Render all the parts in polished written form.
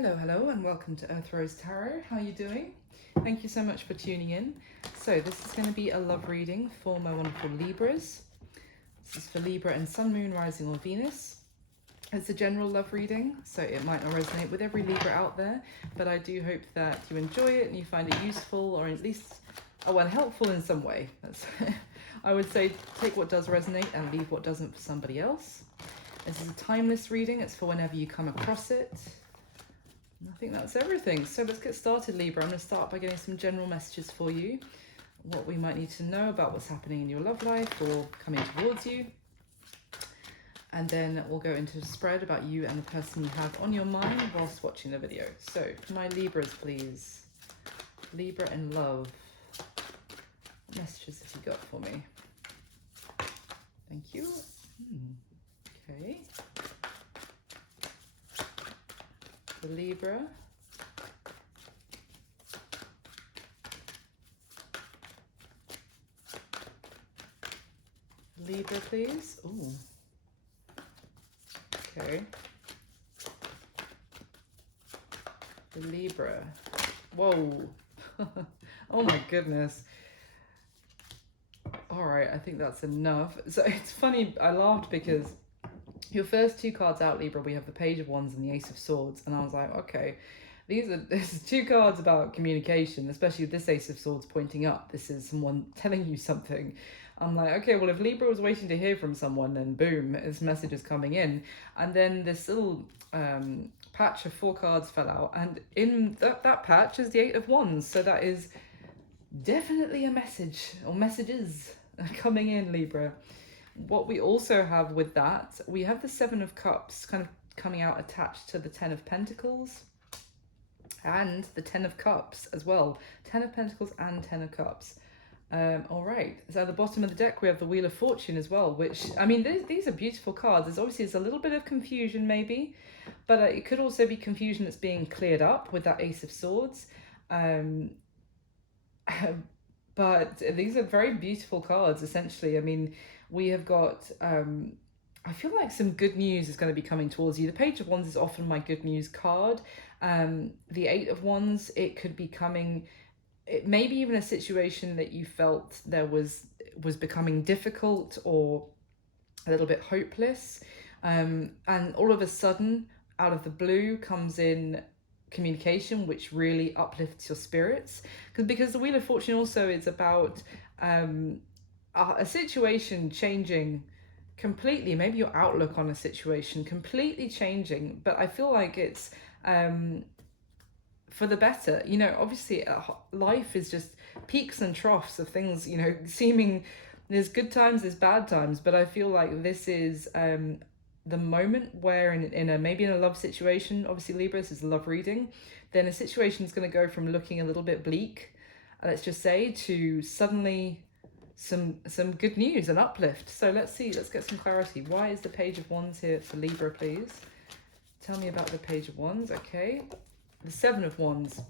Hello, and welcome to Earth Rose Tarot. How are you doing? Thank you so much for tuning in. So this is going to be a love reading for my wonderful Libras. This is for Libra and Sun, Moon, Rising, or Venus. It's a general love reading, so it might not resonate with every Libra out there, but I do hope that you enjoy it and you find it useful, or at least, helpful in some way. I would say take what does resonate and leave what doesn't for somebody else. This is a timeless reading. It's for whenever you come across it. I think that's everything. So let's get started, Libra. I'm going to start by getting some general messages for you. What we might need to know about what's happening in your love life or coming towards you. And then we'll go into a spread about you and the person you have on your mind whilst watching the video. So for my Libras, please. Libra in love. What messages have you got for me? Thank you. Okay. For Libra. Libra, please. Ooh. Okay. The Libra. Whoa. Oh my goodness. All right, I think that's enough. So it's funny, I laughed because your first two cards out, Libra, we have the Page of Wands and the Ace of Swords. And I was like, okay, this is two cards about communication, especially with this Ace of Swords pointing up. This is someone telling you something. I'm like, okay, well, if Libra was waiting to hear from someone, then boom, this message is coming in. And then this little patch of 4 cards fell out. And in that patch is the 8 of Wands. So that is definitely a message, or messages coming in, Libra. What we also have with that, we have the 7 of Cups kind of coming out attached to the 10 of Pentacles and the 10 of Cups as well. 10 of Pentacles and 10 of Cups. All right, so at the bottom of the deck, we have the Wheel of Fortune as well, which, I mean, these are beautiful cards. There's a little bit of confusion maybe, but it could also be confusion that's being cleared up with that Ace of Swords. But these are very beautiful cards, essentially. I mean, we have got, I feel like some good news is going to be coming towards you. The Page of Wands is often my good news card. The 8 of Wands, it could be coming, it may be even a situation that you felt there was becoming difficult or a little bit hopeless. And all of a sudden, out of the blue, comes in communication which really uplifts your spirits, because the Wheel of Fortune also is about a situation changing completely, maybe your outlook on a situation completely changing, but I feel like it's for the better. You know, obviously life is just peaks and troughs of things, you know, seeming there's good times, there's bad times, but I feel like this is the moment where maybe in a love situation, obviously Libra, this is a love reading, then a situation is going to go from looking a little bit bleak, let's just say, to suddenly some good news, an uplift. So let's get some clarity. Why is the Page of Wands here for Libra, please? Tell me about the Page of Wands. Okay, the 7 of Wands.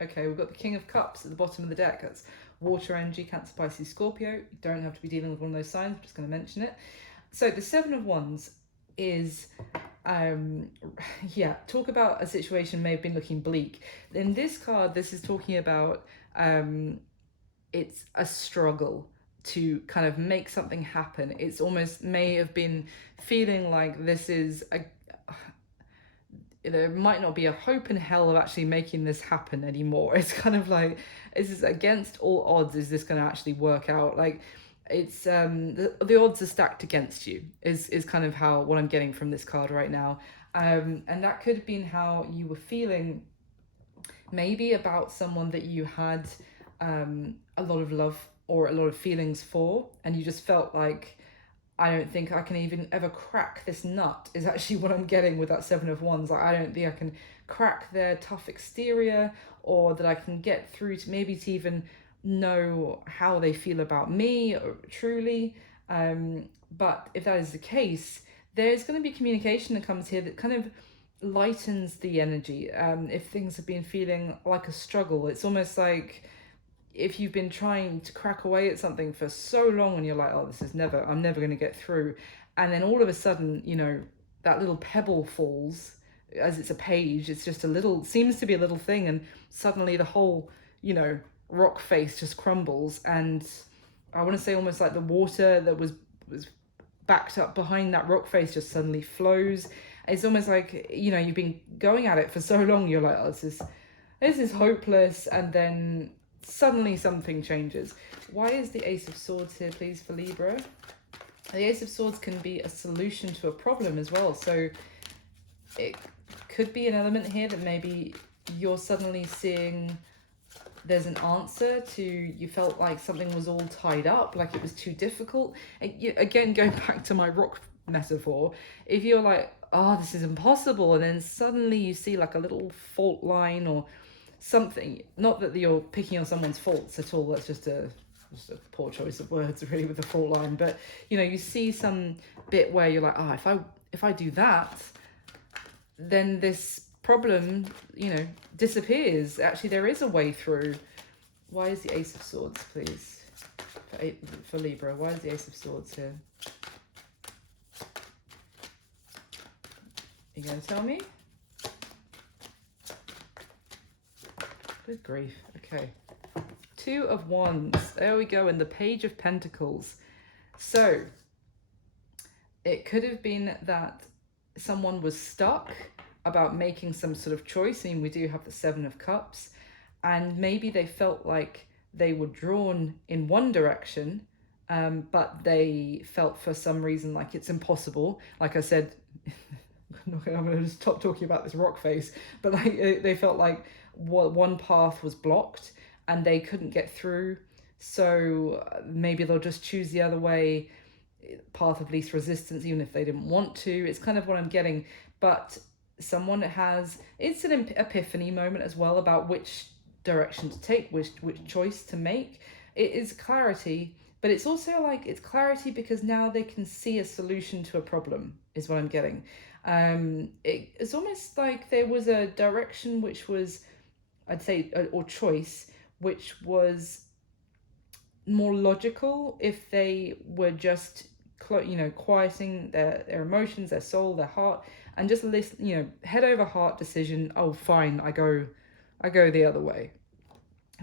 Okay, we've got the King of Cups at the bottom of the deck. That's water energy, Cancer, Pisces, Scorpio. You don't have to be dealing with one of those signs. I'm just going to mention it. So the 7 of Wands is, talk about a situation may have been looking bleak. In this card, this is talking about, it's a struggle to kind of make something happen. It's almost may have been feeling like this is there might not be a hope in hell of actually making this happen anymore. It's kind of like, is this against all odds? Is this going to actually work out? Like, it's the odds are stacked against you is kind of what I'm getting from this card right now. And that could have been how you were feeling maybe about someone that you had a lot of love or a lot of feelings for, and you just felt like, I don't think I can even ever crack this nut, is actually what I'm getting with that 7 of Wands. Like, I don't think I can crack their tough exterior, or that I can get through to maybe to even know how they feel about me truly. But if that is the case, there's going to be communication that comes here that kind of lightens the energy. If things have been feeling like a struggle, it's almost like if you've been trying to crack away at something for so long and you're like, oh, I'm never going to get through. And then all of a sudden, you know, that little pebble falls, as it's a page, it's just a little, seems to be a little thing, and suddenly the whole, you know, rock face just crumbles, and I want to say almost like the water that was backed up behind that rock face just suddenly flows. It's almost like, you know, you've been going at it for so long, you're like, oh, this is hopeless, and then suddenly something changes. Why is the Ace of Swords here, please, for Libra? The Ace of Swords can be a solution to a problem as well. So it could be an element here that maybe you're suddenly seeing there's an answer to, you felt like something was all tied up, like it was too difficult. Again, going back to my rock metaphor, if you're like, oh, this is impossible, and then suddenly you see like a little fault line or something, not that you're picking on someone's faults at all, that's just a poor choice of words really with the fault line, but you know, you see some bit where you're like, if I do that, then this problem, you know, disappears. Actually, there is a way through. Why is the Ace of Swords, please, for Libra? Why is the Ace of Swords here? You gonna tell me? Good grief. Okay. Two of Wands. There we go. And the Page of Pentacles. So it could have been that someone was stuck about making some sort of choice. I mean, we do have the Seven of Cups, and maybe they felt like they were drawn in one direction, but they felt for some reason like it's impossible. Like I said, I'm going to stop talking about this rock face, but like they felt like one path was blocked and they couldn't get through. So maybe they'll just choose the other way, path of least resistance, even if they didn't want to. It's kind of what I'm getting. But someone has, it's an epiphany moment as well about which direction to take, which choice to make. It is clarity, but it's also like, it's clarity because now they can see a solution to a problem, is what I'm getting. It's almost like there was a direction which was, I'd say, or choice, which was more logical if they were just, you know, quieting their emotions, their soul, their heart, and just listen, you know, head over heart decision. Oh, fine, I go the other way.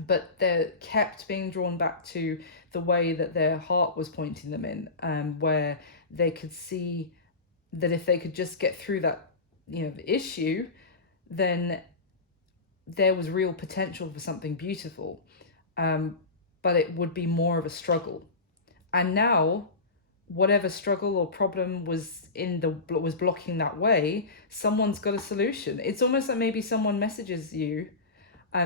But they're kept being drawn back to the way that their heart was pointing them in, where they could see that if they could just get through that, you know, issue, then there was real potential for something beautiful. But it would be more of a struggle. And now, whatever struggle or problem was was blocking that way, someone's got a solution. It's almost like maybe someone messages you,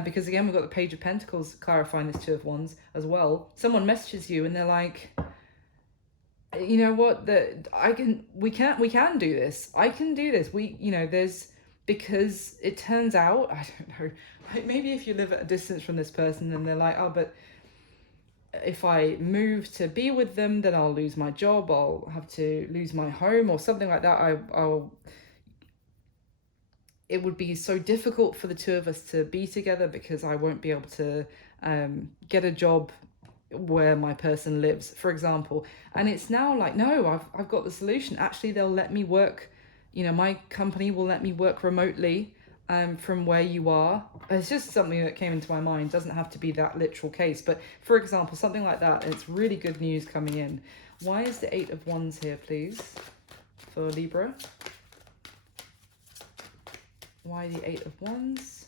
because again, we've got the Page of Pentacles clarifying this Two of Wands as well. Someone messages you and they're like, you know what, we can do this. I can do this. Because it turns out, I don't know, like maybe if you live at a distance from this person and they're like, oh, but if I move to be with them, then I'll lose my job, I'll have to lose my home or something like that. It would be so difficult for the two of us to be together because I won't be able to get a job where my person lives, for example. And it's now like, no, I've got the solution. Actually, they'll let me work, you know, my company will let me work remotely from where you are. It's just something that came into my mind. It doesn't have to be that literal case, but for example, something like that. It's really good news coming in. Why is the Eight of Wands here, please, for Libra? Why the Eight of Wands?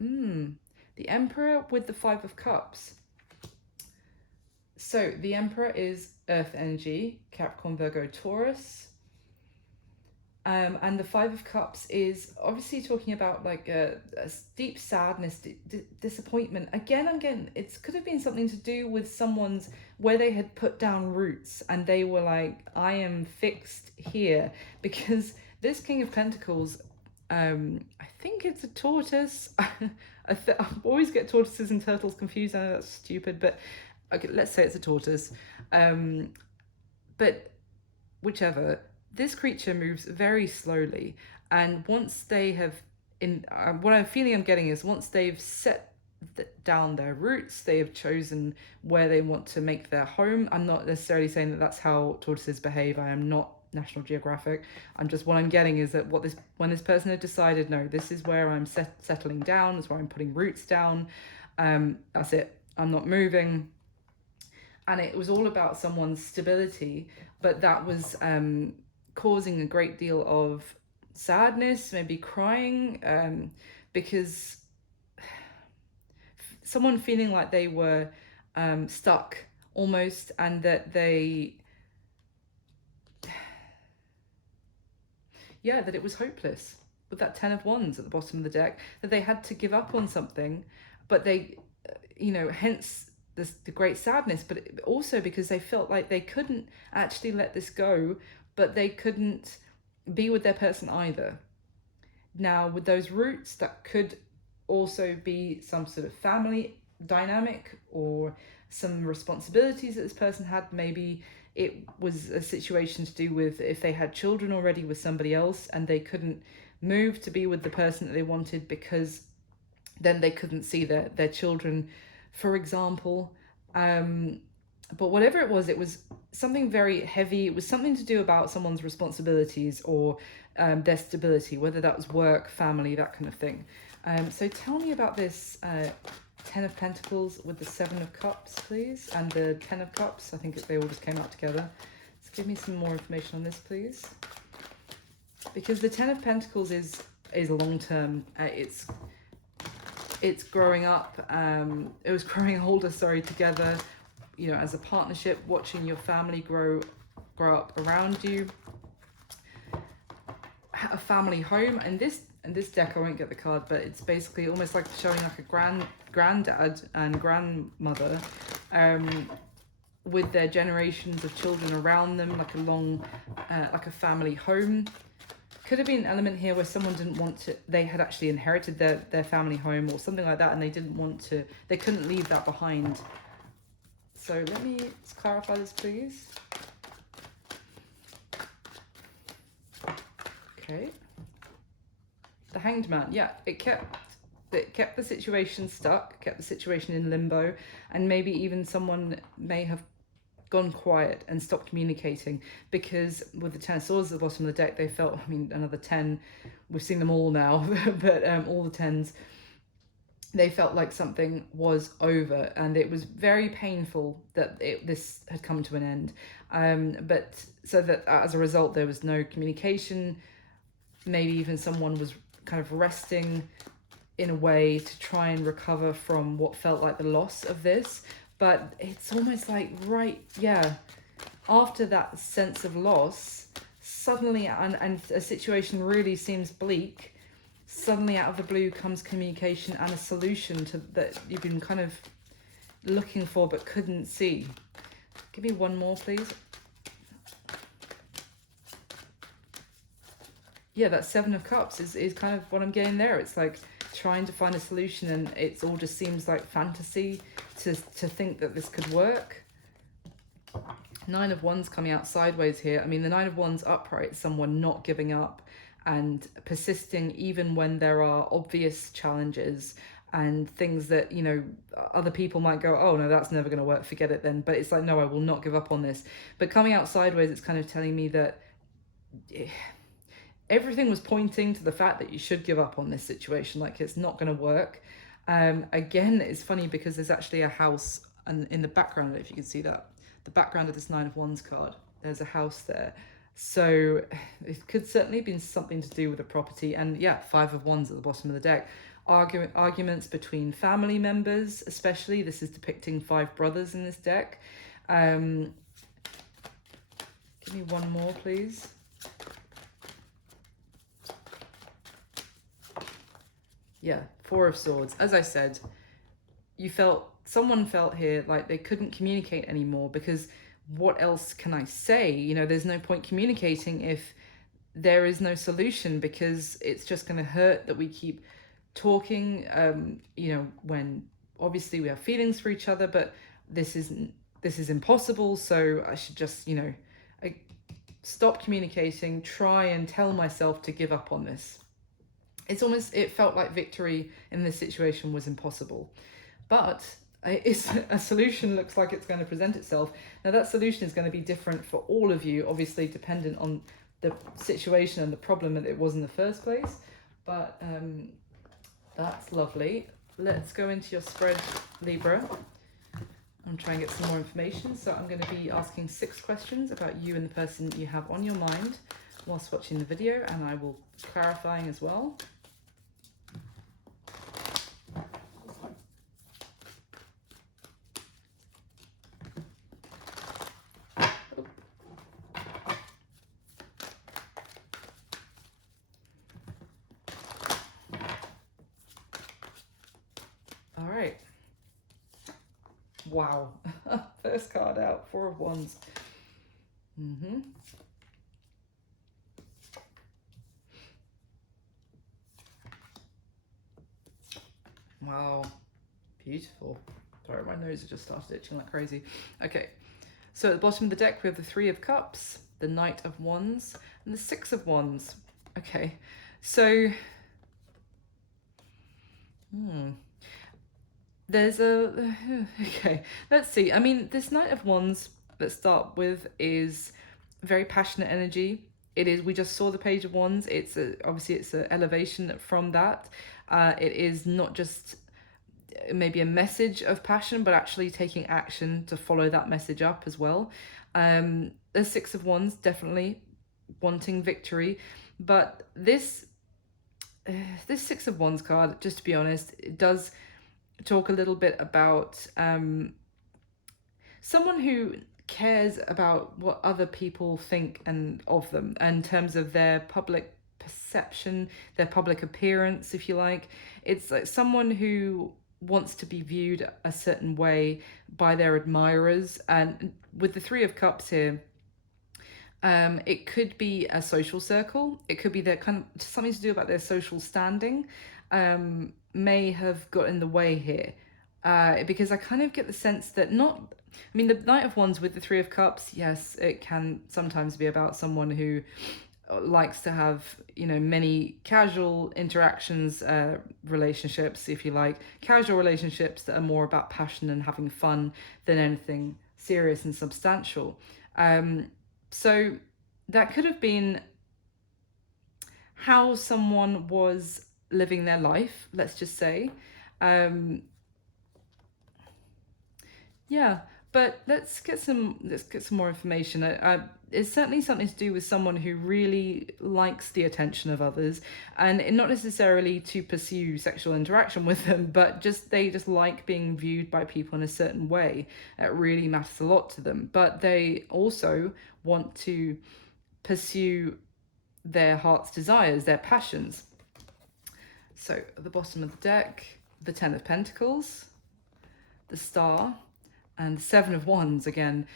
The Emperor with the Five of Cups. So the Emperor is Earth energy, Capricorn, Virgo, Taurus. And the Five of Cups is obviously talking about like a deep sadness, disappointment. Again, it could have been something to do with someone's, where they had put down roots and they were like, I am fixed here. Because this King of Pentacles, I think it's a tortoise. I always get tortoises and turtles confused. I know that's stupid, but okay, let's say it's a tortoise. But whichever, this creature moves very slowly, and once they have, what I'm feeling I'm getting is once they've set down their roots, they have chosen where they want to make their home. I'm not necessarily saying that that's how tortoises behave. I am not National Geographic. What I'm getting is that when this person had decided, no, this is where I'm settling down, this is where I'm putting roots down, that's it, I'm not moving. And it was all about someone's stability, but that was causing a great deal of sadness, maybe crying, because someone feeling like they were stuck almost, and that that it was hopeless with that 10 of Wands at the bottom of the deck, that they had to give up on something, but they, hence the great sadness, but also because they felt like they couldn't actually let this go, but they couldn't be with their person either. Now, with those roots, that could also be some sort of family dynamic or some responsibilities that this person had. Maybe it was a situation to do with if they had children already with somebody else and they couldn't move to be with the person that they wanted, because then they couldn't see their children, for example. But whatever it was something very heavy. It was something to do about someone's responsibilities or their stability, whether that was work, family, that kind of thing. So tell me about this 10 of Pentacles with the 7 of Cups, please, and the 10 of Cups. I think they all just came out together. Let's give me some more information on this, please. Because the 10 of Pentacles is long term. It's growing up. It was growing older, together. As a partnership, watching your family grow up around you. A family home, and this deck, I won't get the card, but it's basically almost like showing like a granddad and grandmother with their generations of children around them, like a long, like a family home. Could have been an element here where someone didn't want to, they had actually inherited their family home or something like that, and they didn't want to, they couldn't leave that behind. So let me just clarify this, please. Okay. The Hanged Man, yeah, it kept the situation stuck, kept the situation in limbo, and maybe even someone may have gone quiet and stopped communicating, because with the 10 of Swords at the bottom of the deck, they felt, another 10, we've seen them all now, but all the 10s, they felt like something was over, and it was very painful that this had come to an end. But so that as a result, there was no communication. Maybe even someone was kind of resting in a way to try and recover from what felt like the loss of this. But it's almost like, after that sense of loss, suddenly, and a situation really seems bleak, suddenly out of the blue comes communication and a solution to that you've been kind of looking for but couldn't see. Give me one more, please. Yeah, that 7 of Cups is kind of what I'm getting there. It's like trying to find a solution, and it all just seems like fantasy to think that this could work. 9 of Wands coming out sideways here. The 9 of Wands upright, someone not giving up and persisting even when there are obvious challenges and things that, other people might go, oh no, that's never going to work, forget it then. But it's like, no, I will not give up on this. But coming out sideways, it's kind of telling me that everything was pointing to the fact that you should give up on this situation, like it's not going to work. Again, it's funny because there's actually a house in the background, I don't know if you can see that, the background of this 9 of Wands card, there's a house there. So it could certainly have been something to do with a property. And yeah, 5 of Wands at the bottom of the deck. Arguments between family members, especially. This is depicting 5 brothers in this deck. Give me one more, please. Yeah, 4 of Swords. As I said, someone felt here like they couldn't communicate anymore, because what else can I say? There's no point communicating if there is no solution, because it's just going to hurt that we keep talking, when obviously we have feelings for each other, but this is impossible. So I should just, stop communicating, try and tell myself to give up on this. It felt like victory in this situation was impossible. But a solution looks like it's going to present itself. Now that solution is going to be different for all of you, obviously dependent on the situation and the problem that it was in the first place. But that's lovely. Let's go into your spread, Libra. I'm trying to get some more information. So I'm going to be asking 6 questions about you and the person that you have on your mind whilst watching the video, and I will be clarifying as well. All right. Wow. First card out, 4 of Wands. Wow. Beautiful. Sorry, my nose has just started itching like crazy. Okay. So at the bottom of the deck, we have the 3 of Cups, the Knight of Wands, and the 6 of Wands. Okay. So... there's a... okay, let's see. I mean, this Knight of Wands, let's start with, is very passionate energy. It is, we just saw the Page of Wands. It's obviously it's an elevation from that. It is not just maybe a message of passion, but actually taking action to follow that message up as well. The 6 of Wands, definitely wanting victory. But this 6 of Wands card, just to be honest, it does talk a little bit about someone who cares about what other people think and of them in terms of their public perception, their public appearance, if you like. It's like someone who wants to be viewed a certain way by their admirers. And with the 3 of Cups here, it could be a social circle. It could be their kind of something to do about their social standing. May have got in the way here, because I kind of get the sense that I mean, the Knight of Wands with the 3 of Cups, yes, it can sometimes be about someone who likes to have, you know, many casual interactions, relationships, if you like, casual relationships that are more about passion and having fun than anything serious and substantial. So that could have been how someone was living their life, let's just say. Yeah, but let's get some more information. It's certainly something to do with someone who really likes the attention of others, and not necessarily to pursue sexual interaction with them, but they just like being viewed by people in a certain way. It really matters a lot to them, but they also want to pursue their heart's desires, their passions. So at the bottom of the deck, the 10 of Pentacles, the Star, and the 7 of Wands again.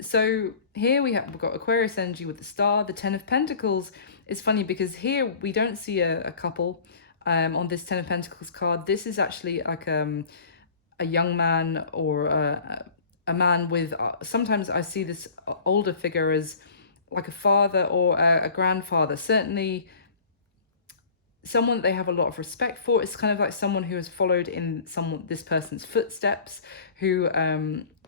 So here we've got Aquarius energy with the Star. The 10 of Pentacles is funny because here we don't see a couple on this 10 of Pentacles card. This is actually like a young man or a man with, sometimes I see this older figure as like a father or a grandfather, certainly someone that they have a lot of respect for. It's kind of like someone who has followed in this person's footsteps, who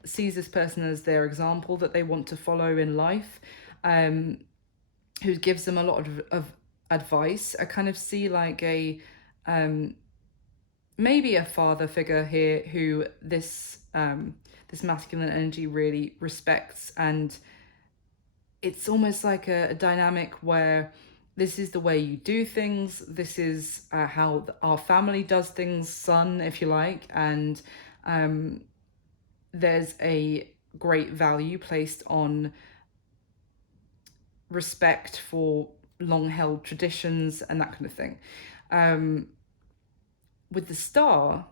sees this person as their example that they want to follow in life, who gives them a lot of advice. I kind of see like a maybe a father figure here who this masculine energy really respects, and it's almost like a dynamic where this is the way you do things. This is how our family does things, son, if you like. And there's a great value placed on respect for long-held traditions and that kind of thing. With the Star,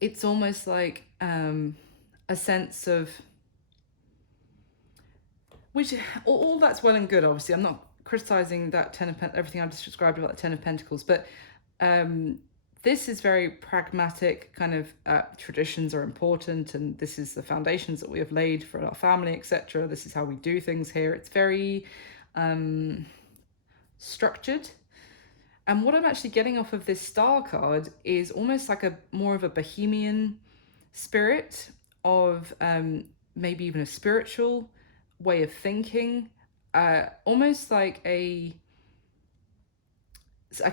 it's almost like a sense of, which all that's well and good, obviously. I'm not criticizing that everything I've just described about the 10 of Pentacles, but this is very pragmatic, kind of traditions are important, and this is the foundations that we have laid for our family, etc. This is how we do things here. It's very structured, And what I'm actually getting off of this star card is almost like a more of a bohemian spirit of maybe even a spiritual way of thinking, almost like a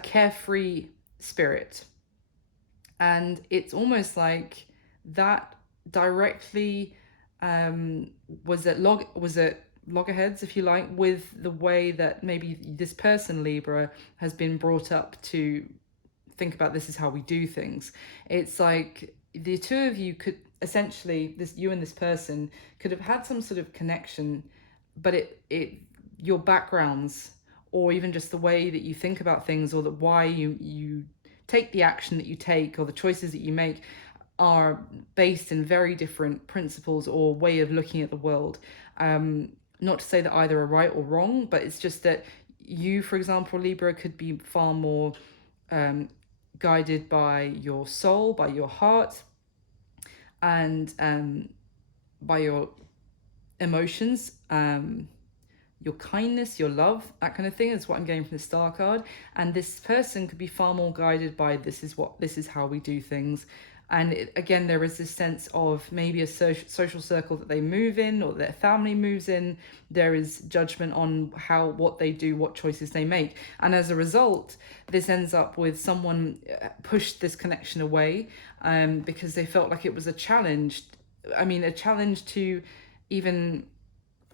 carefree spirit. And it's almost like that directly was at loggerheads, if you like, with the way that maybe this person, Libra, has been brought up to think about this is how we do things. It's like the two of you could essentially, this you and this person could have had some sort of connection, but it your backgrounds, or even just the way that you think about things, or that why you take the action that you take, or the choices that you make, are based in very different principles or way of looking at the world. Not to say that either are right or wrong, but it's just that you, for example, Libra, could be far more guided by your soul, by your heart, and by your emotions, your kindness, your love, that kind of thing is what I'm getting from the star card. And this person could be far more guided by this is how we do things. And again, there is this sense of maybe a social circle that they move in, or their family moves in. There is judgment on what they do, what choices they make. And as a result, this ends up with someone pushed this connection away because they felt like it was a challenge. I mean, a challenge to even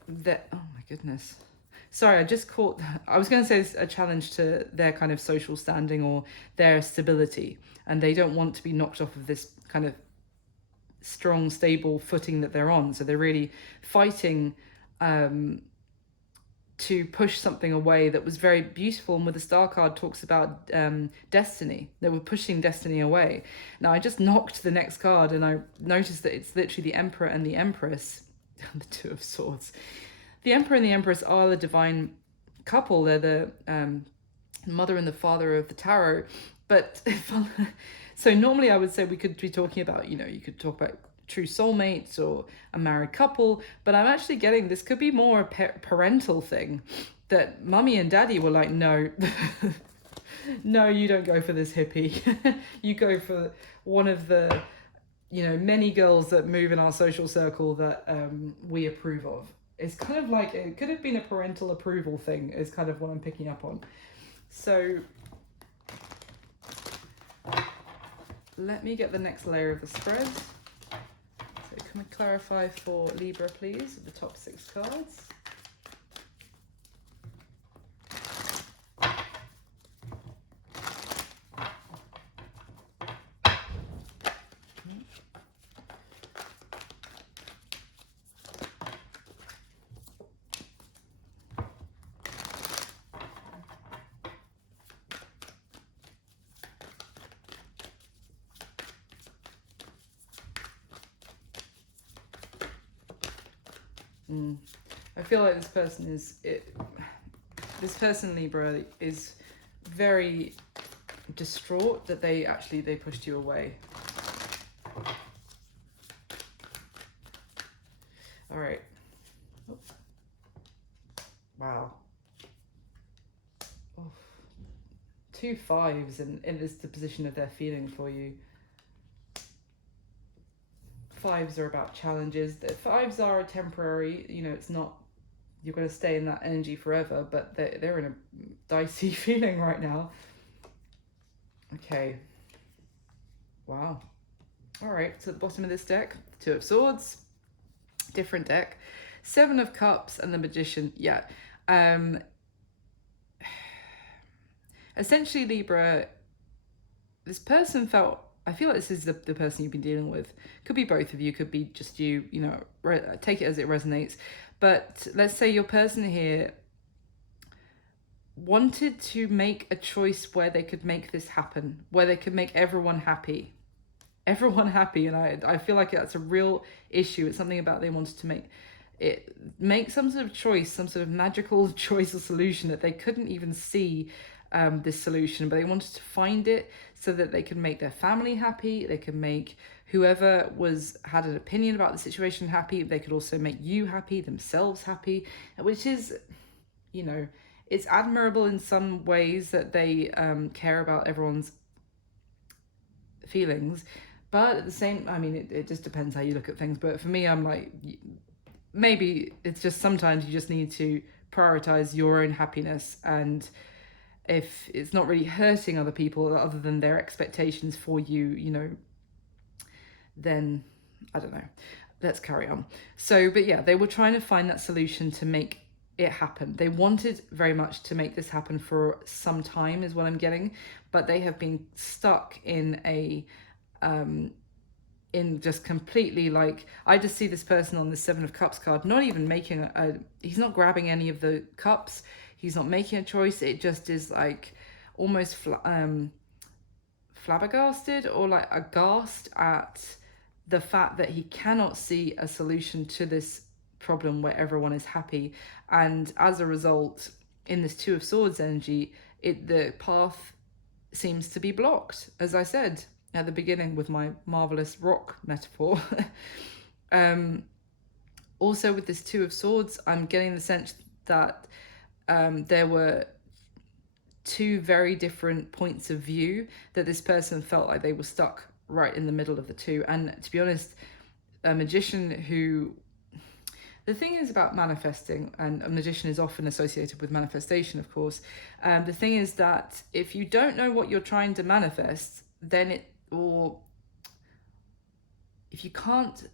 that. Oh my goodness. Sorry, I was going to say it's a challenge to their kind of social standing or their stability, and they don't want to be knocked off of this kind of strong, stable footing that they're on. So they're really fighting to push something away that was very beautiful. And with the star card talks about destiny, they were pushing destiny away. Now I just knocked the next card and I noticed that it's literally the Emperor and the Empress, the Two of Swords. The Emperor and the Empress are the divine couple. They're the mother and the father of the tarot. But so normally I would say we could be talking about, you could talk about true soulmates or a married couple. But I'm actually getting this could be more a parental thing, that mummy and daddy were like, no, no, you don't go for this hippie. You go for one of the, many girls that move in our social circle that we approve of. It's kind of like, it could have been a parental approval thing, is kind of what I'm picking up on. So let me get the next layer of the spread. So can we clarify for Libra, please, the top 6 cards? I feel like this person, Libra, is very distraught that they pushed you away. All right. Oops. Wow. Oh. 2 5s in this the position of their feeling for you. 5s are about challenges. The 5s are temporary. It's not you're going to stay in that energy forever, but they're in a dicey feeling right now. Okay. Wow. All right. So the bottom of this deck, 2 of Swords, different deck, 7 of Cups, and the Magician. Yeah. Essentially, Libra, this person felt. I feel like this is the person you've been dealing with. Could be both of you, could be just you, take it as it resonates. But let's say your person here wanted to make a choice where they could make this happen, where they could make everyone happy. Everyone happy, and I feel like that's a real issue. It's something about they wanted to make some sort of choice, some sort of magical choice or solution that they couldn't even see this solution, but they wanted to find it so that they could make their family happy, they could make whoever had an opinion about the situation happy, they could also make you happy, themselves happy, which is, it's admirable in some ways that they care about everyone's feelings, but at the same, I mean, it just depends how you look at things. But for me, I'm like, maybe it's just sometimes you just need to prioritize your own happiness, and if it's not really hurting other people other than their expectations for you, you know, then I don't know, let's carry on. So, but yeah, they were trying to find that solution to make it happen. They wanted very much to make this happen for some time, is what I'm getting, but they have been stuck in a in just completely, like, I just see this person on the Seven of Cups card not even making he's not grabbing any of the cups, he's not making a choice. It just is like almost flabbergasted, or like aghast at the fact that he cannot see a solution to this problem where everyone is happy. And as a result, in this Two of Swords energy, the path seems to be blocked, as I said at the beginning with my marvelous rock metaphor. Also with this Two of Swords, I'm getting the sense that there were two very different points of view, that this person felt like they were stuck right in the middle of the two. And to be honest, a magician who, the thing is about manifesting, and a magician is often associated with manifestation, of course. The thing is that if you don't know what you're trying to manifest, then or if you can't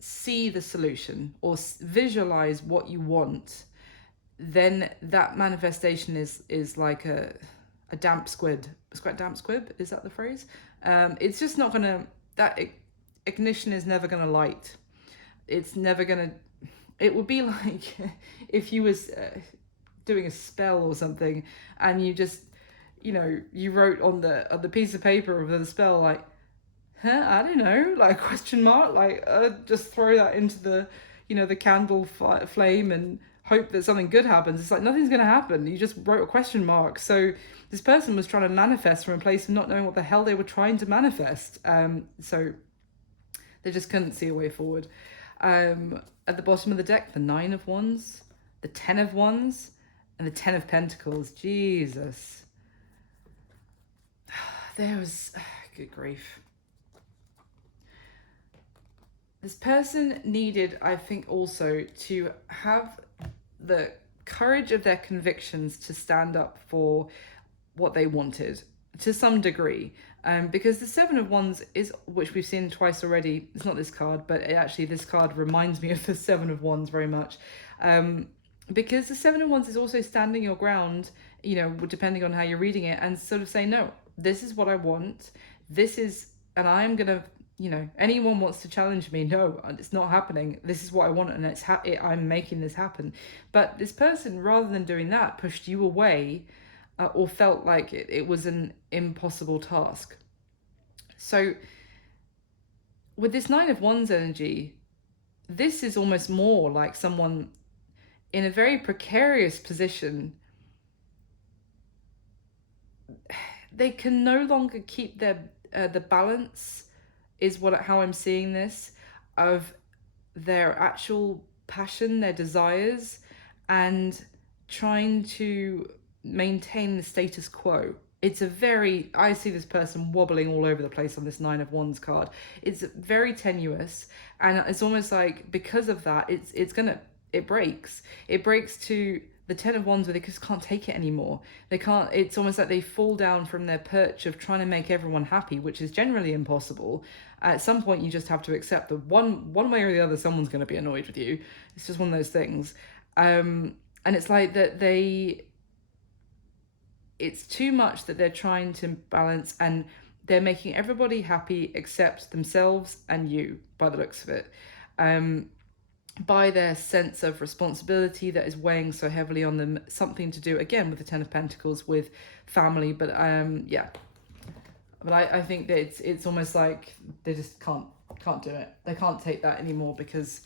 see the solution or visualize what you want, then that manifestation is like a damp squid. Damp squib, is that the phrase? It's just not gonna, that ignition is never gonna light. It's never gonna, it would be like if you was doing a spell or something, and you just, you know, you wrote on the piece of paper of the spell, like, I don't know, like question mark, like just throw that into the, you know, the candle flame and hope that something good happens. It's like nothing's going to happen. You just wrote a question mark. So this person was trying to manifest from a place of not knowing what the hell they were trying to manifest. So they just couldn't see a way forward. At the bottom of the deck, the Nine of Wands, the Ten of Wands, and the Ten of Pentacles. Jesus. There was, good grief. This person needed, I think, also to have the courage of their convictions to stand up for what they wanted to some degree. Because the Seven of Wands is, which we've seen twice already, it's not this card, but actually this card reminds me of the Seven of Wands very much. Because the Seven of Wands is also standing your ground, you know, depending on how you're reading it, and sort of say, no, this is what I want. This is, and I'm going to, you know, anyone wants to challenge me, no, it's not happening. This is what I want, and I'm making this happen. But this person, rather than doing that, pushed you away, or felt like it was an impossible task. So with this Nine of Wands energy, this is almost more like someone in a very precarious position. They can no longer keep their the balance, is how I'm seeing this, of their actual passion, their desires, and trying to maintain the status quo. It's a very, I see this person wobbling all over the place on this Nine of Wands card. It's very tenuous, and it's almost like because of that, it breaks. It breaks to the Ten of Wands where they just can't take it anymore. They can't, it's almost like they fall down from their perch of trying to make everyone happy, which is generally impossible. At some point, you just have to accept that one way or the other, someone's going to be annoyed with you. It's just one of those things. And it's like that it's too much that they're trying to balance, and they're making everybody happy except themselves and you, by the looks of it. By their sense of responsibility that is weighing so heavily on them, something to do, again, with the Ten of Pentacles, with family. But yeah. But I think that it's almost like they just can't do it. They can't take that anymore because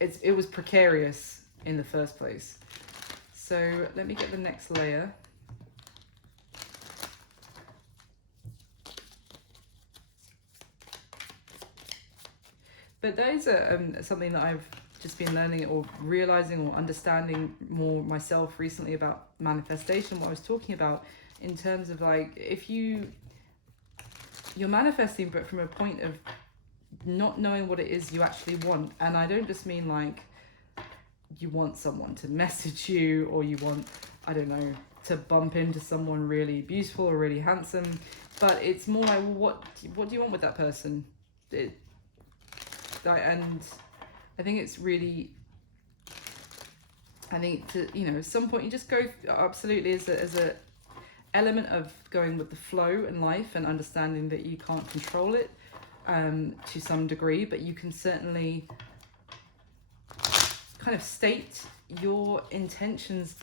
it was precarious in the first place. So let me get the next layer. But those are something that I've just been learning or realizing or understanding more myself recently about manifestation, what I was talking about in terms of like, if you're manifesting, but from a point of not knowing what it is you actually want. And I don't just mean like you want someone to message you, or you want, I don't know, to bump into someone really beautiful or really handsome, but it's more like, well, what do you want with that person? And I think it's really, I think to, you know, at some point you just go, absolutely, as a element of going with the flow in life and understanding that you can't control it to some degree, but you can certainly kind of state your intentions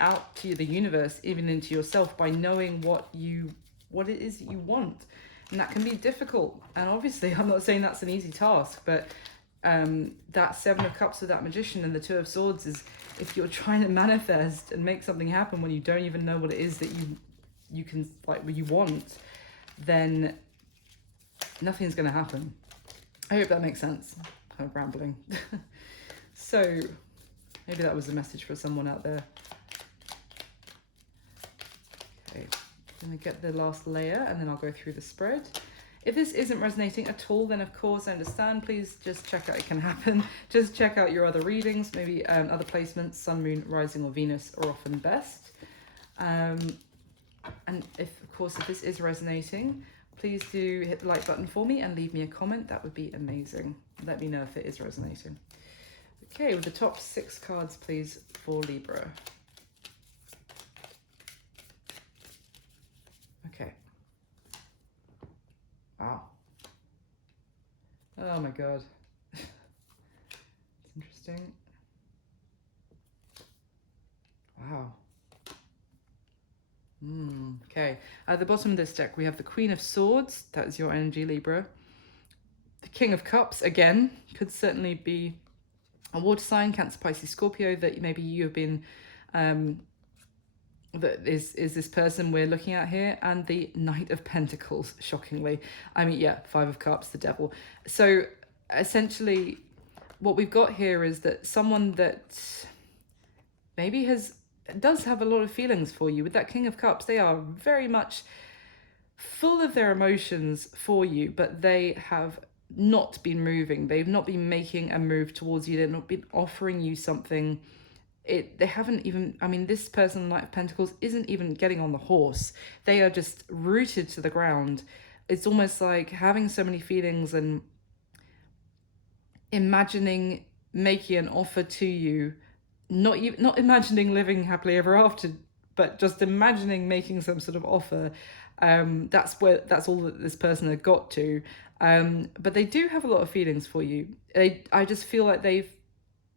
out to the universe, even into yourself, by knowing what it is that you want. And that can be difficult, and obviously I'm not saying that's an easy task, but that Seven of Cups with that Magician and the Two of Swords is, if you're trying to manifest and make something happen when you don't even know what it is that you can, like, what you want, then nothing's going to happen. I hope that makes sense. I'm kind of rambling. So maybe that was a message for someone out there. Okay, I'm going to get the last layer and then I'll go through the spread. If this isn't resonating at all, then of course I understand. Please just check out, it can happen. Just check out your other readings, maybe other placements. Sun, Moon, Rising or Venus are often best. And if this is resonating, please do hit the like button for me and leave me a comment. That would be amazing. Let me know if it is resonating. Okay, with the top 6 cards, please, for Libra. Okay. Wow. Oh my God. It's interesting. Wow. Okay. At the bottom of this deck, we have the Queen of Swords. That is your energy, Libra. The King of Cups, again, could certainly be a water sign, Cancer, Pisces, Scorpio, that maybe you have been, that is this person we're looking at here. And the Knight of Pentacles, shockingly. I mean, yeah, Five of Cups, the Devil. So essentially what we've got here is that someone that maybe does have a lot of feelings for you. With that King of Cups, they are very much full of their emotions for you, but they have not been moving. They've not been making a move towards you. They've not been offering you something. They haven't even, I mean, this person, Knight of Pentacles, isn't even getting on the horse. They are just rooted to the ground. It's almost like having so many feelings and imagining making an offer to you, not imagining living happily ever after, but just imagining making some sort of offer. That's all that this person had got to. But they do have a lot of feelings for you. I just feel like they've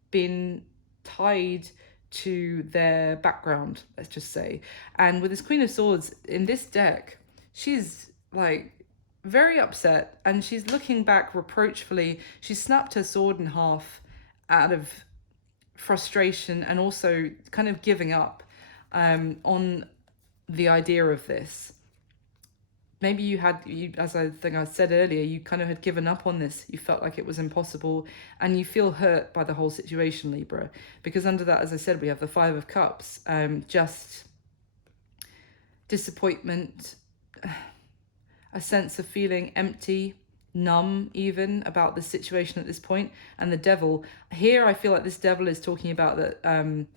been tied to their background, let's just say. And with this Queen of Swords in this deck, she's like very upset and she's looking back reproachfully. She snapped her sword in half out of frustration and also kind of giving up on the idea of this. Maybe you, as I think I said earlier, you kind of had given up on this. You felt like it was impossible and you feel hurt by the whole situation, Libra. Because under that, as I said, we have the Five of Cups, just disappointment, a sense of feeling empty, numb even about the situation at this point. And the Devil, here I feel like this Devil is talking about that...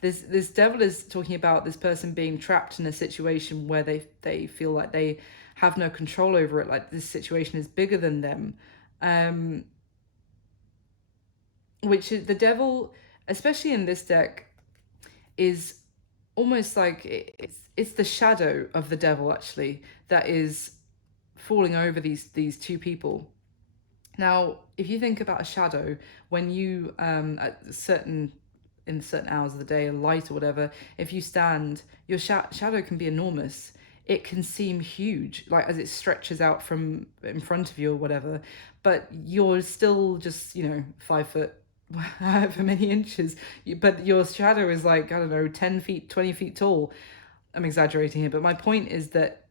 This Devil is talking about this person being trapped in a situation where they feel like they have no control over it, like this situation is bigger than them. Which is, the Devil, especially in this deck, is almost like it's the shadow of the Devil, actually, that is falling over these two people. Now, if you think about a shadow, when you, in certain hours of the day, light or whatever, if you stand, your shadow can be enormous. It can seem huge, like as it stretches out from in front of you or whatever, but you're still just, 5 foot, however many inches, but your shadow is like, I don't know, 10 feet, 20 feet tall. I'm exaggerating here, but my point is that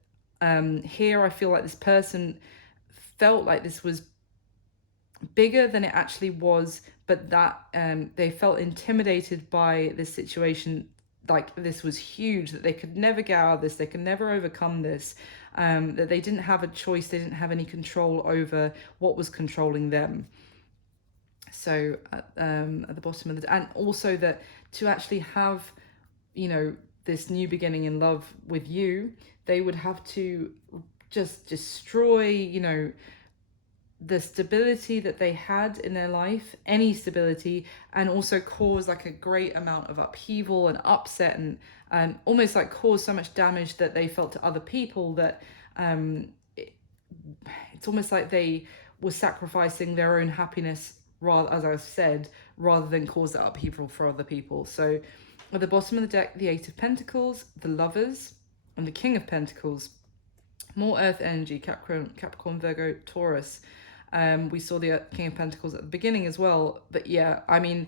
here I feel like this person felt like this was bigger than it actually was, but that they felt intimidated by this situation, like this was huge, that they could never get out of this, they could never overcome this, that they didn't have a choice, they didn't have any control over what was controlling them. So at the bottom of the, and also that to actually have, you know, this new beginning in love with you, they would have to just destroy, you know, the stability that they had in their life, any stability, and also cause like a great amount of upheaval and upset, and almost like cause so much damage that they felt to other people that it's almost like they were sacrificing their own happiness, rather, as I said, rather than cause that upheaval for other people. So at the bottom of the deck, the Eight of Pentacles, the Lovers, and the King of Pentacles. More earth energy, Capricorn, Virgo, Taurus. We saw the King of Pentacles at the beginning as well. But yeah, I mean,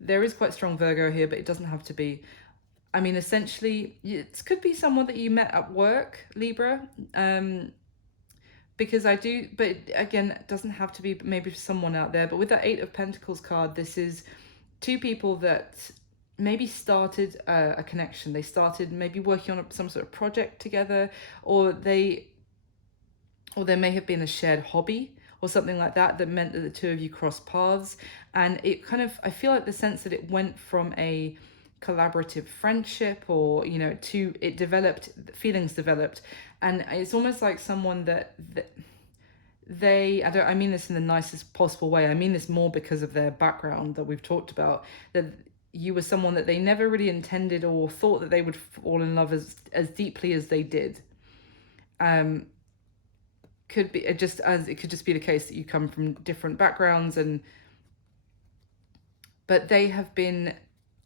there is quite strong Virgo here, but it doesn't have to be. I mean, essentially, it could be someone that you met at work, Libra. Because I do, but again, it doesn't have to be maybe someone out there. But with that Eight of Pentacles card, this is two people that maybe started a connection. They started maybe working on some sort of project together, or there may have been a shared hobby or something like that that meant that the two of you crossed paths. And it kind of, I feel like the sense that it went from a collaborative friendship, or you know, to it developed, feelings developed, and it's almost like someone that I mean this in the nicest possible way, I mean this more because of their background that we've talked about, that you were someone that they never really intended or thought that they would fall in love as deeply as they did. Could be just as it could just be the case that you come from different backgrounds, but they have been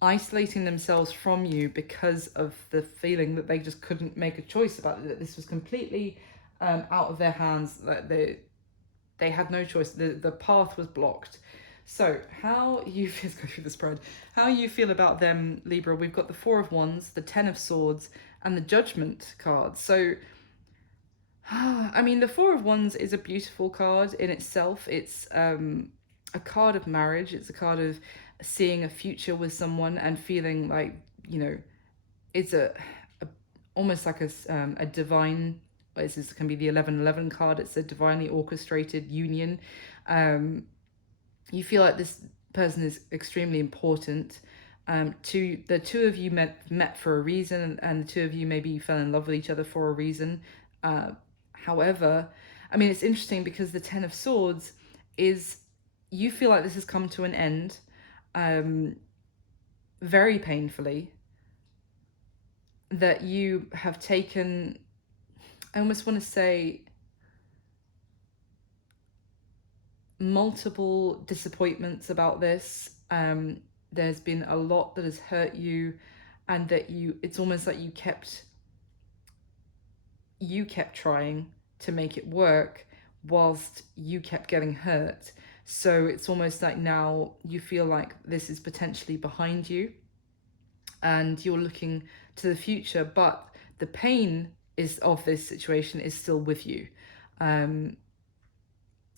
isolating themselves from you because of the feeling that they just couldn't make a choice about it, that this was completely out of their hands, that they had no choice, the path was blocked. So how you let's go through the spread. How you feel about them, Libra? We've got the Four of Wands, the Ten of Swords, and the Judgment card. So I mean, the Four of Wands is a beautiful card in itself. It's a card of marriage. It's a card of seeing a future with someone and feeling like, you know, it's almost like a divine. This can be the 1111 card. It's a divinely orchestrated union. You feel like this person is extremely important. To the two of you met for a reason, and the two of you maybe fell in love with each other for a reason. However, I mean, it's interesting because the Ten of Swords is, you feel like this has come to an end, very painfully, that you have taken, I almost want to say, multiple disappointments about this. There's been a lot that has hurt you, and that it's almost like you kept trying to make it work whilst you kept getting hurt. So it's almost like now you feel like this is potentially behind you and you're looking to the future, but the pain of this situation is still with you.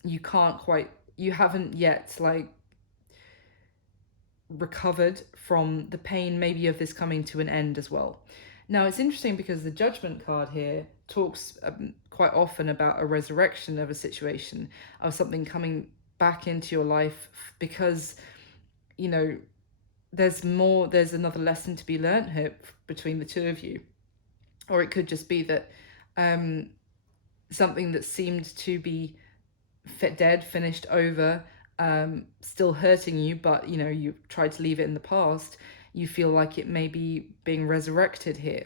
You haven't yet like recovered from the pain maybe of this coming to an end as well. Now it's interesting because the Judgment card here talks quite often about a resurrection of a situation, of something coming back into your life, because, you know, there's another lesson to be learned here between the two of you. Or it could just be that something that seemed to be dead, finished, over, still hurting you, but you know, you tried to leave it in the past, you feel like it may be being resurrected here.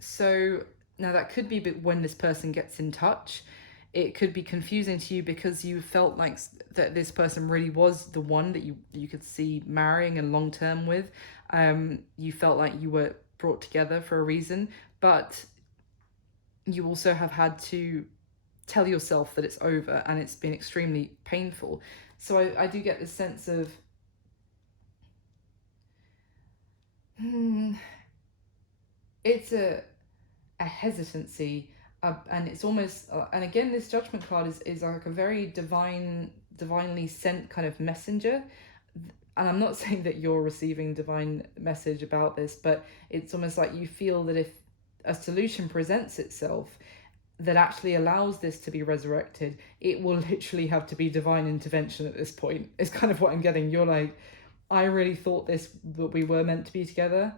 So now that could be when this person gets in touch. It could be confusing to you because you felt like that this person really was the one that you could see marrying and long term with. You felt like you were brought together for a reason, but you also have had to tell yourself that it's over, and it's been extremely painful. So I do get this sense of it's a hesitancy, and it's almost and again, this Judgment card is like a very divine divinely sent kind of messenger. And I'm not saying that you're receiving divine message about this, but it's almost like you feel that if a solution presents itself that actually allows this to be resurrected, it will literally have to be divine intervention at this point. It's kind of what I'm getting. You're like, I really thought that we were meant to be together.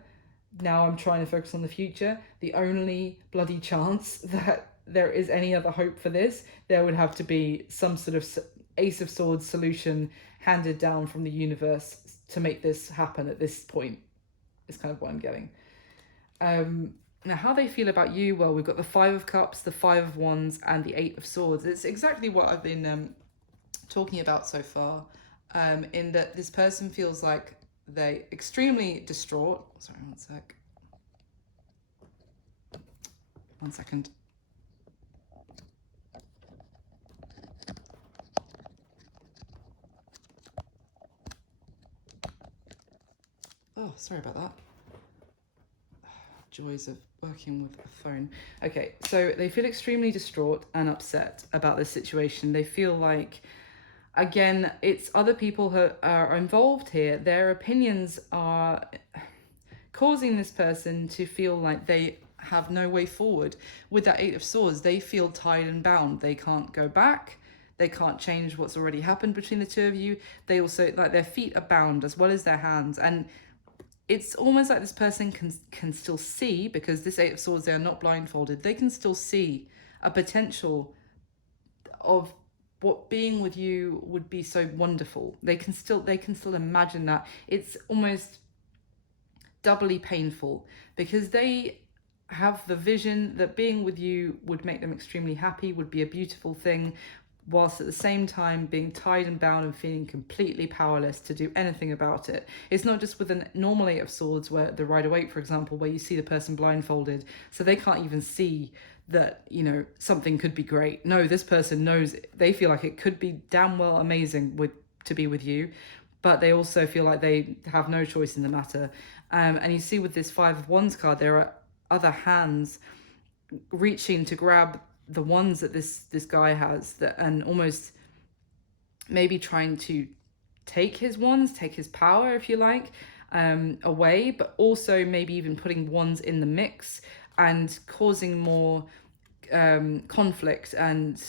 Now I'm trying to focus on the future. The only bloody chance that there is any other hope for this, there would have to be some sort of Ace of Swords solution handed down from the universe to make this happen at this point. Is kind of what I'm getting. Now, how they feel about you, well, we've got the Five of Cups, the Five of Wands, and the Eight of Swords. It's exactly what I've been talking about so far, in that this person feels like they're extremely distraught. Sorry, one sec. 1 second. Oh, sorry about that. Joys of working with a phone. Okay, so they feel extremely distraught and upset about this situation. They feel like, again, it's other people who are involved here. Their opinions are causing this person to feel like they have no way forward. With that Eight of Swords, they feel tied and bound. They can't go back. They can't change what's already happened between the two of you. They also, like, their feet are bound as well as their hands. And it's almost like this person can still see, because this Eight of Swords, they are not blindfolded. They can still see a potential of what being with you would be so wonderful. They can still imagine that. It's almost doubly painful because they have the vision that being with you would make them extremely happy, would be a beautiful thing, whilst at the same time being tied and bound and feeling completely powerless to do anything about it. It's not just with a normal Eight of Swords, where the Rider-Waite, for example, where you see the person blindfolded, so they can't even see that, you know, something could be great. No, this person knows, they feel like it could be damn well amazing to be with you, but they also feel like they have no choice in the matter. And you see with this Five of Wands card, there are other hands reaching to grab the wands that this guy has, that, and almost maybe trying to take his wands, take his power, if you like, away, but also maybe even putting wands in the mix and causing more conflict and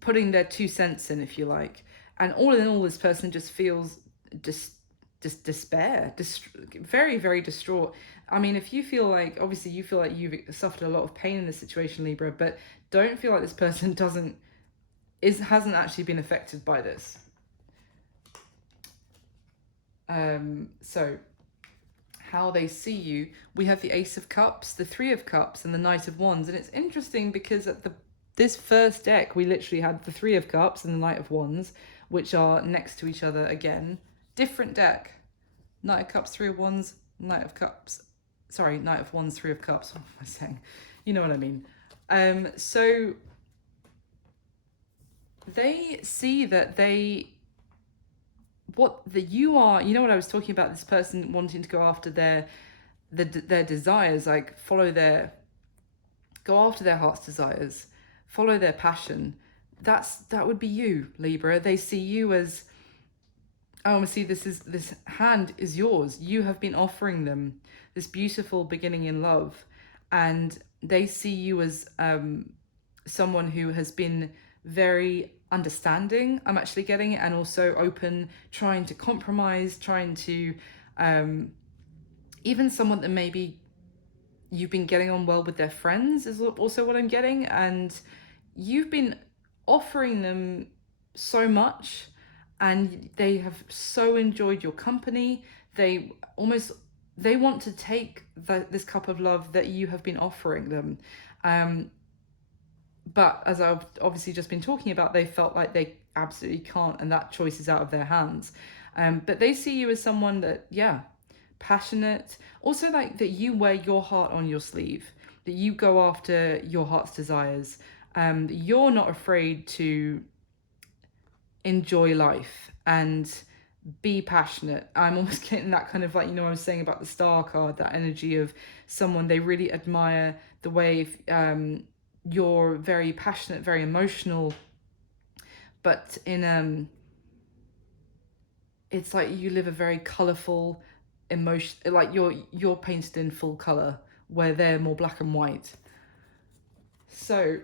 putting their 2 cents in, if you like. And all in all, this person just feels just despair, very, very distraught. I mean, if you feel like, obviously you feel like you've suffered a lot of pain in this situation, Libra, but don't feel like this person hasn't actually been affected by this. So how they see you, we have the Ace of Cups, the Three of Cups, and the Knight of Wands. And it's interesting because at this first deck, we literally had the Three of Cups and the Knight of Wands, which are next to each other again. Different deck. Knight of Cups, Three of Wands, Knight of Cups. Sorry, Knight of Wands, Three of Cups. What am I saying? You know what I mean. So they see that you are, you know what I was talking about, this person wanting to go after their desires, like go after their heart's desires, follow their passion. That would be you, Libra. They see you as, oh, see, this hand is yours. You have been offering them this beautiful beginning in love, and they see you as someone who has been very understanding, I'm actually getting it, and also open, trying to compromise, trying to even someone that maybe you've been getting on well with their friends is also what I'm getting, and you've been offering them so much and they have so enjoyed your company. They want to take this cup of love that you have been offering them. But as I've obviously just been talking about, they felt like they absolutely can't, and that choice is out of their hands. But they see you as someone that, yeah, passionate. Also, like, that you wear your heart on your sleeve, that you go after your heart's desires. You're not afraid to enjoy life and be passionate. I'm almost getting that kind of, like, you know, I was saying about the Star card, that energy of someone they really admire, the way you're very passionate, very emotional, but in it's like you live a very colorful emotion, like you're painted in full color, where they're more black and white. So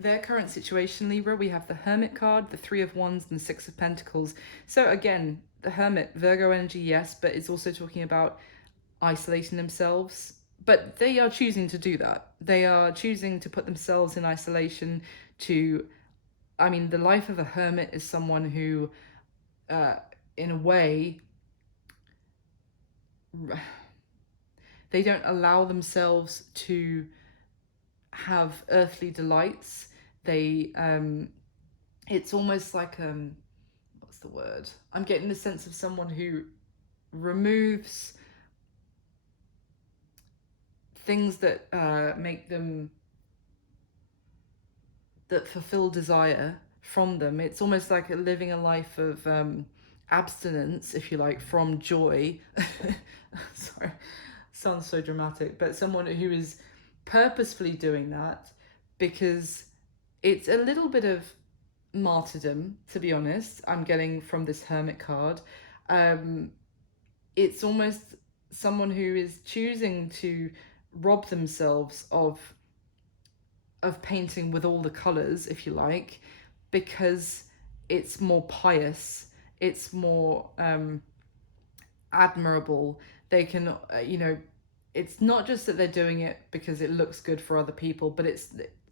their current situation, Libra, we have the Hermit card, the Three of Wands, and the Six of Pentacles. So again, the Hermit, Virgo energy, yes, but it's also talking about isolating themselves. But they are choosing to do that. They are choosing to put themselves in isolation to, I mean, the life of a hermit is someone who, in a way, they don't allow themselves to have earthly delights. They it's almost like what's the word, I'm getting the sense of someone who removes things that make them, that fulfill desire from them. It's almost like living a life of abstinence, if you like, from joy. Sorry, sounds so dramatic, but someone who is purposefully doing that because it's a little bit of martyrdom, to be honest, I'm getting from this Hermit card. It's almost someone who is choosing to rob themselves of painting with all the colors, if you like, because it's more pious, it's more admirable. They can it's not just that they're doing it because it looks good for other people, but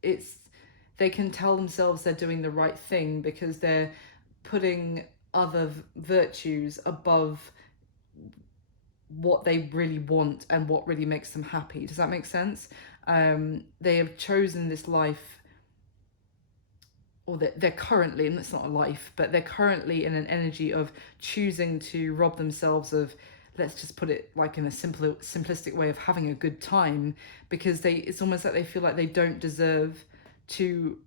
it's they can tell themselves they're doing the right thing because they're putting other virtues above what they really want and what really makes them happy. Does that make sense? They have chosen this life, or they're currently, and it's not a life, but they're currently in an energy of choosing to rob themselves of, let's just put it like in a simplistic way, of having a good time, because it's almost like they feel like they don't deserve to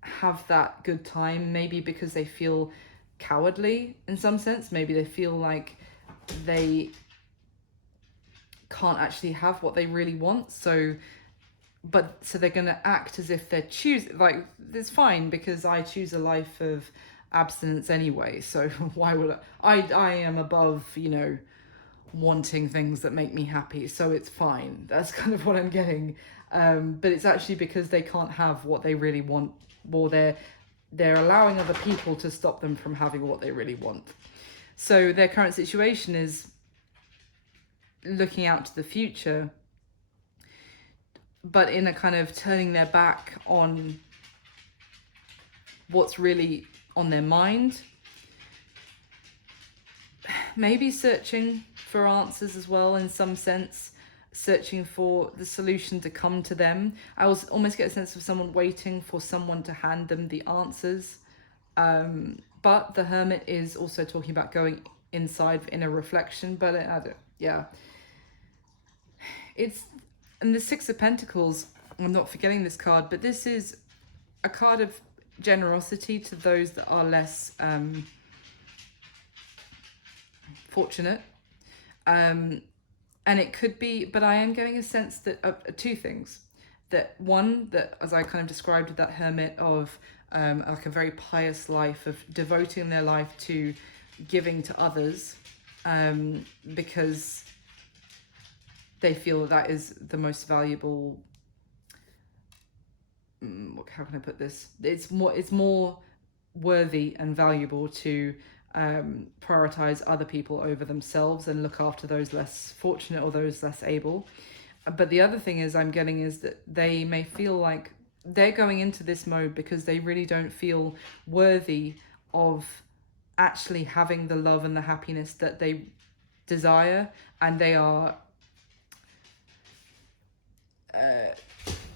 have that good time, maybe because they feel cowardly in some sense. Maybe they feel like they can't actually have what they really want, so they're going to act as if they're choosing, like, it's fine because I choose a life of abstinence anyway, so why would I am above wanting things that make me happy, so it's fine. That's kind of what I'm getting. But it's actually because they can't have what they really want, or they're allowing other people to stop them from having what they really want. So their current situation is looking out to the future, but in a kind of turning their back on what's really on their mind. Maybe searching for answers as well, in some sense, searching for the solution to come to them. I almost get a sense of someone waiting for someone to hand them the answers. But the Hermit is also talking about going inside in a reflection, but and the Six of Pentacles, I'm not forgetting this card, but this is a card of generosity to those that are less fortunate. And it could be, but I am getting a sense that two things. That one, that as I kind of described with that Hermit, of like a very pious life, of devoting their life to giving to others, because they feel that is the most valuable. How can I put this? It's more worthy and valuable to prioritize other people over themselves and look after those less fortunate or those less able. But the other thing I'm getting is that they may feel like they're going into this mode because they really don't feel worthy of actually having the love and the happiness that they desire, and they are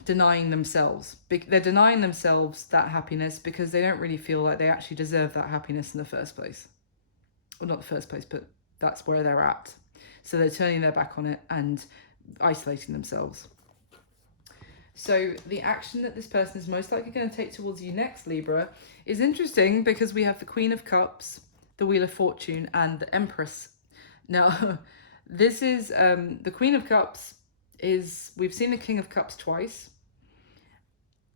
denying themselves. They're denying themselves that happiness because they don't really feel like they actually deserve that happiness in the first place. Well, not the first place, but that's where they're at. So they're turning their back on it and isolating themselves. So the action that this person is most likely going to take towards you next, Libra, is interesting because we have the Queen of Cups, the Wheel of Fortune, and the Empress. Now, this is the Queen of Cups is, we've seen the King of Cups twice.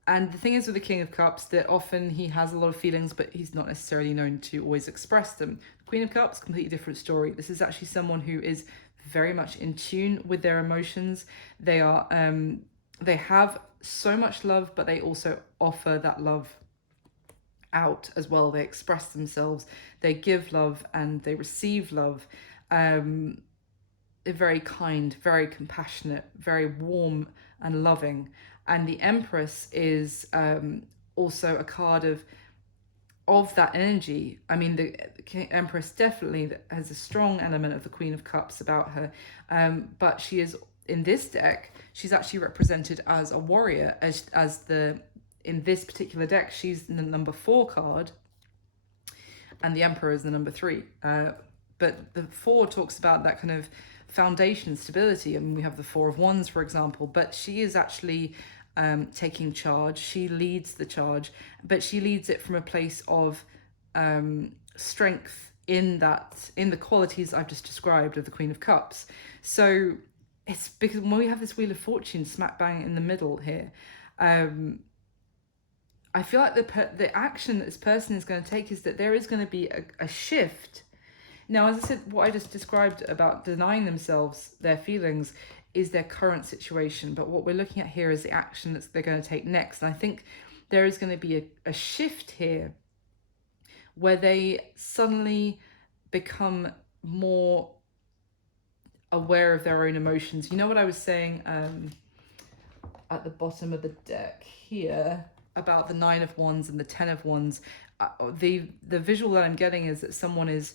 And the thing is with the King of Cups that often he has a lot of feelings, but he's not necessarily known to always express them. The Queen of Cups, completely different story. This is actually someone who is very much in tune with their emotions. They are, they have so much love, but they also offer that love out as well. They express themselves, they give love, and they receive love. They're very kind, very compassionate, very warm and loving. And the Empress is also a card of that energy. I mean, the Empress definitely has a strong element of the Queen of Cups about her, but she is, in this deck, she's actually represented as a warrior, as the, in this particular deck, she's the number 4 card, and the Emperor is the number 3. But the 4 talks about that kind of foundation, stability. I mean, we have the 4 of Wands, for example, but she is actually taking charge. She leads the charge, but she leads it from a place of strength in the qualities I've just described of the Queen of Cups. So it's because when we have this Wheel of Fortune smack bang in the middle here, I feel like the action that this person is going to take is that there is going to be a shift. Now, as I said, what I just described about denying themselves their feelings is their current situation. But what we're looking at here is the action that they're going to take next. And I think there is going to be a shift here where they suddenly become more aware of their own emotions. You know what I was saying at the bottom of the deck here about the 9 of Wands and the 10 of Wands? The visual that I'm getting is that someone is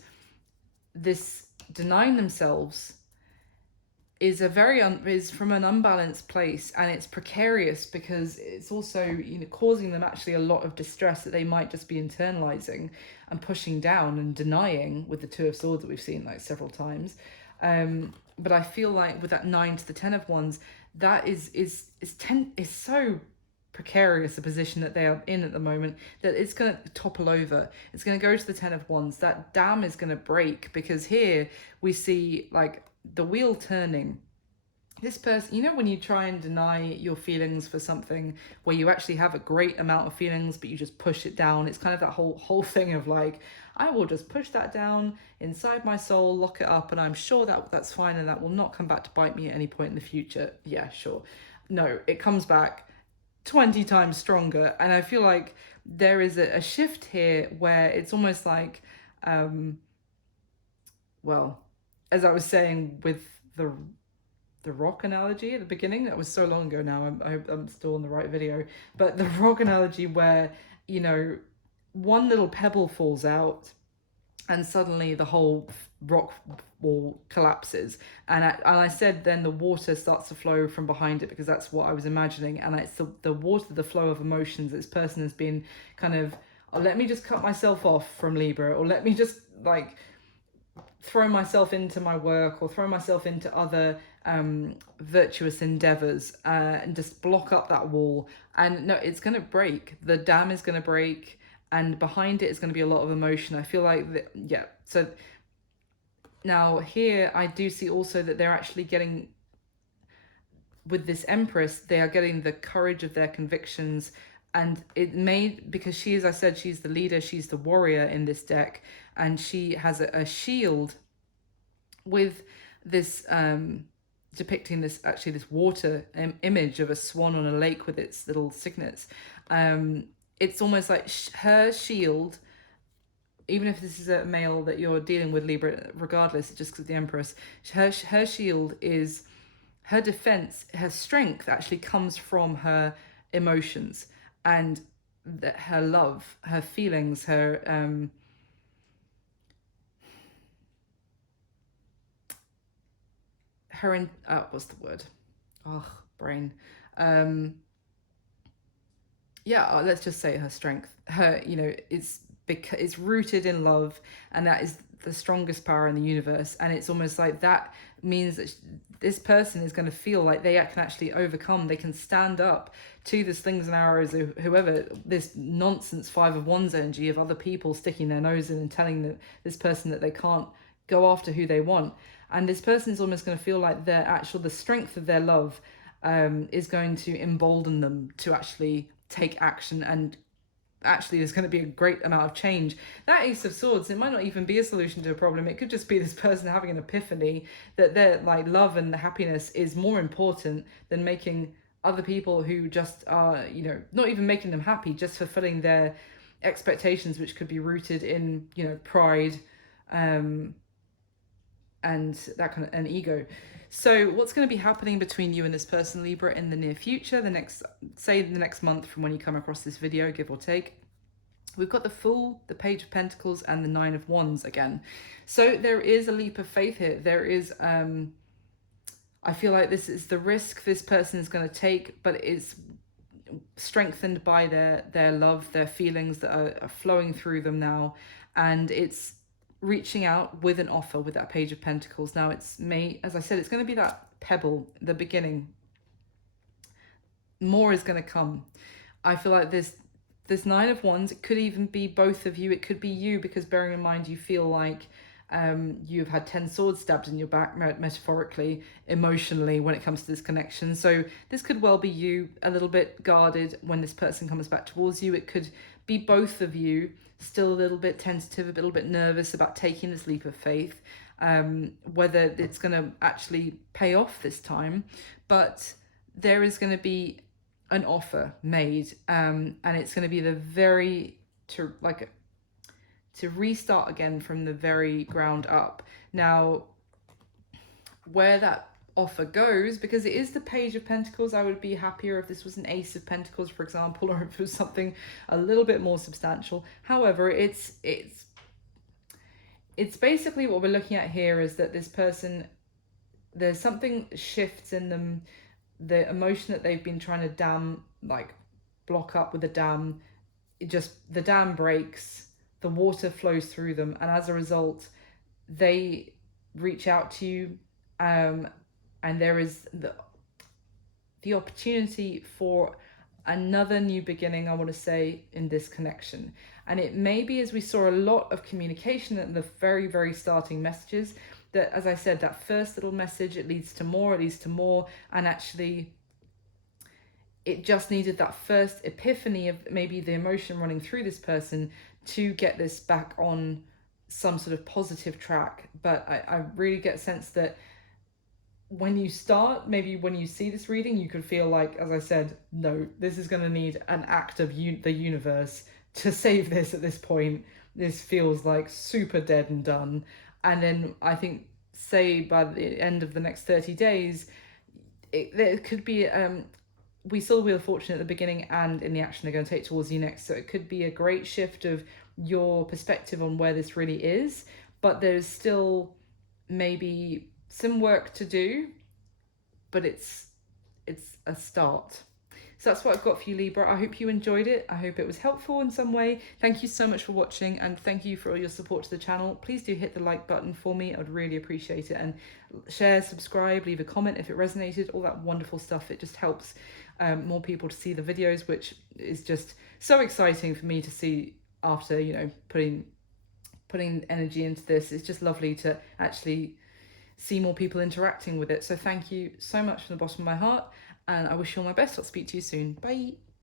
this denying themselves is is from an unbalanced place, and it's precarious because it's also causing them actually a lot of distress that they might just be internalizing and pushing down and denying with the 2 of Swords that we've seen like several times. But I feel like with that 9 to the 10 of Wands, that is so precarious a position that they are in at the moment that it's going to topple over. It's going to go to the 10 of Wands. That dam is going to break, because here we see like the wheel turning. This person, when you try and deny your feelings for something where you actually have a great amount of feelings but you just push it down, it's kind of that whole thing of like, I will just push that down inside my soul, lock it up, and I'm sure that that's fine and that will not come back to bite me at any point in the future. Yeah, sure. No, it comes back 20 times stronger. And I feel like there is a shift here where it's almost like, well, as I was saying with the rock analogy at the beginning, that was so long ago now, I hope I'm still on the right video, but the rock analogy where, one little pebble falls out and suddenly the whole rock wall collapses, and I said then the water starts to flow from behind it, because that's what I was imagining, and it's the water, the flow of emotions. This person has been kind of, oh, let me just cut myself off from Libra, or let me just like throw myself into my work, or throw myself into other virtuous endeavors, and just block up that wall. And no, it's going to break. The dam is going to break, and behind it is going to be a lot of emotion. I feel like yeah. So now here I do see also that they're actually getting, with this Empress, they are getting the courage of their convictions. And it may, because she, as I said, she's the leader, she's the warrior in this deck, and she has a shield with this depicting this water image of a swan on a lake with its little signets. It's almost like her shield, even if this is a male that you're dealing with, Libra, regardless, just because the Empress, her shield is her defense, her strength actually comes from her emotions, and that her love, her feelings, her what's the word? Oh, brain. Yeah, let's just say her strength. Her, it's rooted in love, and that is the strongest power in the universe. And it's almost like that means that this person is going to feel like they can actually overcome. They can stand up to the slings and arrows of whoever, this nonsense 5 of Wands energy of other people sticking their nose in and telling this person that they can't go after who they want. And this person is almost going to feel like the strength of their love is going to embolden them to actually take action, and actually there's going to be a great amount of change. That Ace of Swords, it might not even be a solution to a problem. It could just be this person having an epiphany that their like love and happiness is more important than making other people who just are, you know, not even making them happy, just fulfilling their expectations, which could be rooted in, you know, pride and that kind of an ego. So what's going to be happening between you and this person, Libra, in the near future, the next month from when you come across this video, give or take? We've got the Fool, the Page of Pentacles, and the Nine of Wands again. So there is a leap of faith here. There is, I feel like this is the risk this person is going to take, but it's strengthened by their love, their feelings that are flowing through them now. And it's reaching out with an offer with that Page of Pentacles. Now as I said, it's going to be that pebble, the beginning. More is going to come. I feel like this Nine of Wands, it could even be both of you. It could be you, because bearing in mind you feel like you've had 10 swords stabbed in your back, metaphorically, emotionally, when it comes to this connection. So this could well be you, a little bit guarded when this person comes back towards you. It could be both of you, still a little bit tentative, a little bit nervous about taking this leap of faith, whether it's going to actually pay off this time. But there is going to be an offer made, and it's going to be to restart again from the very ground up. Now, where that offer goes, because it is the Page of Pentacles, I would be happier if this was an Ace of Pentacles, for example, or if it was something a little bit more substantial. However, it's basically what we're looking at here is that this person, there's something shifts in them, the emotion that they've been trying to block up with the dam, the dam breaks, the water flows through them, and as a result they reach out to you, and there is the opportunity for another new beginning, I want to say, in this connection. And it may be, as we saw a lot of communication at the very, very starting messages, that, as I said, that first little message, it leads to more, and actually it just needed that first epiphany of maybe the emotion running through this person to get this back on some sort of positive track. But I really get a sense that when you start, maybe when you see this reading, you could feel like, as I said, no, this is going to need an act of the universe to save this at this point. This feels like super dead and done. And then I think, say, by the end of the next 30 days, there could be, we saw the Wheel of Fortune at the beginning and in the action they're going to take towards you next. So it could be a great shift of your perspective on where this really is. But there's still maybe some work to do, but it's a start. So that's what I've got for you, Libra. I hope you enjoyed it. I hope it was helpful in some way. Thank you so much for watching, and thank you for all your support to the channel. Please do hit the like button for me. I'd really appreciate it. And share, subscribe, leave a comment if it resonated, all that wonderful stuff. It just helps more people to see the videos, which is just so exciting for me to see after, you know, putting energy into this. It's just lovely to actually see more people interacting with it. So thank you so much from the bottom of my heart, and I wish you all my best. I'll speak to you soon. Bye.